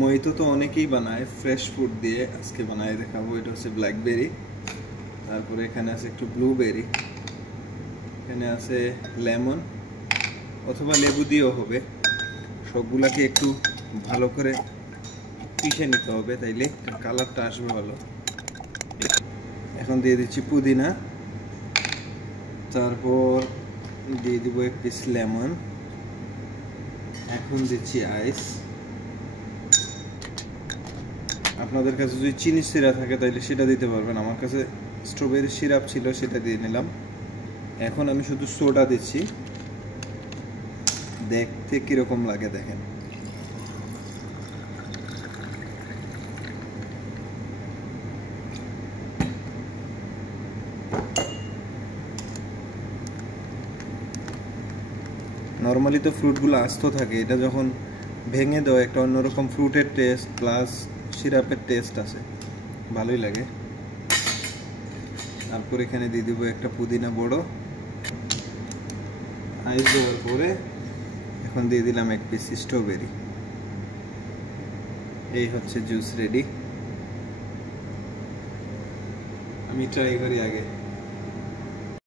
মহিতো তো অনেকেই বানায় ফ্রেশ ফ্রুট দিয়ে, আজকে বানায় দেখাবো। এটা হচ্ছে ব্ল্যাকবেরি, তারপরে এখানে আছে একটু ব্লুবেরি, এখানে আছে লেমন অথবা লেবু দিয়েও হবে। সবগুলাকে একটু ভালো করে পিষে নিতে হবে, তাইলে কালারটা আসবে ভালো। এখন দিয়ে দিচ্ছি পুদিনা, তারপর দিয়ে দিব এক পিস লেমন, এখন দিচ্ছি আইস। আপনাদের কাছে যদি চিনি সিরাপ থাকে তাহলে সেটা দিতে পারবেন, আমার কাছে স্ট্রবেরি সিরাপ ছিল, সেটা দিয়ে নিলাম। এখন আমি শুধু সোডা দিচ্ছি, দেখতে কিরকম লাগে দেখেন। নর্মালি তো ফ্রুটগুলো আস্ত থাকে, এটা যখন ভেঙে দেওয়া একটা অন্যরকম ফ্রুটের টেস্ট প্লাস সিরাপের টেস্ট আছে, ভালোই লাগে। তারপর এখানে দিয়ে দিব একটা পুদিনা বড়, আইস দেওয়ার পরে এখন দিয়ে দিলাম এক পিস স্ট্রবেরি। এই হচ্ছে জুস রেডি। আমি ট্রাই করি আগে।